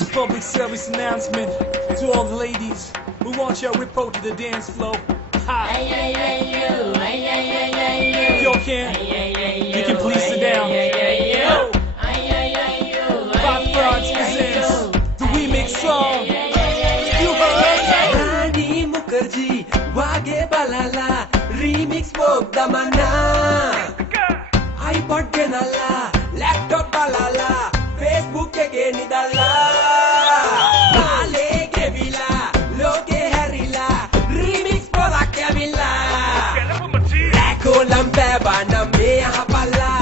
It's a public service announcement to all the ladies. We want y'all report to the dance floor. Hi. If y'all can, you can please sit down. Yo. Pop Frogs presents the remix song. You heard? Rani Mukherjee, Wage Balala, remix pop damana. iPod genala, laptop balala, Facebook ege nidala. Kale gevila, loke harila, remix podak avilla. Lako lambe bana me hapala,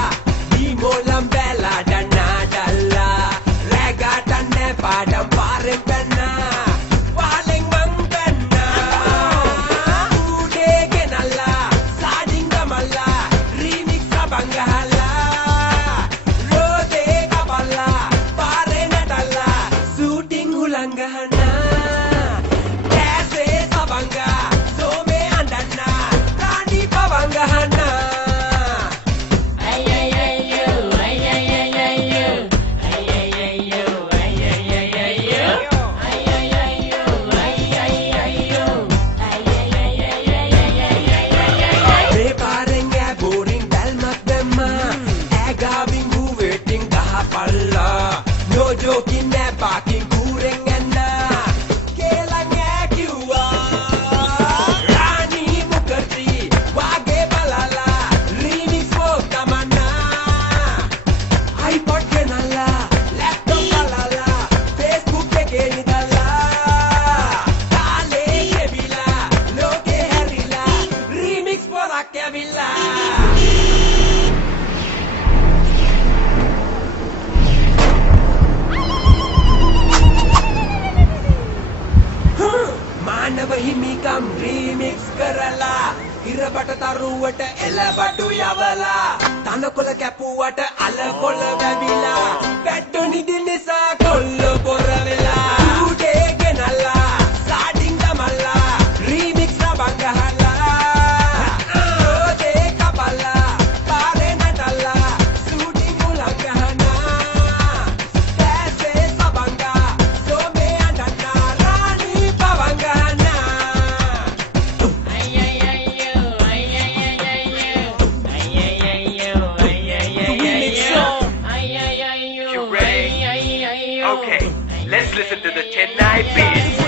imo lambe la dana dalla. Rega tanne padam pare penna. Joking that barking kuring enna kelanga kiwa Rani Mukherjee wage balala remix pop damana iPod genala laptop balala Facebook ege nidala kale gevila loke harila remix podak avilla Manav हिमिकम remix करला इरबट तरुවට එලබඩු යවලා තනකොළ කැපුවට අලකොළ වැවිලා පැට්ටු නිදි නිසා කොල්ල පොර වෙලා උඩේ ගෙනලා සාඩින් දමලා remix රබන් ගහලා රෝදේ කපලා පාරේ නටලා සූටින් උලක් ගහනා දැසේ සබංගා සෝමේ අඬනා Rani පවංගා Okay, let's listen to the 10-9 beat.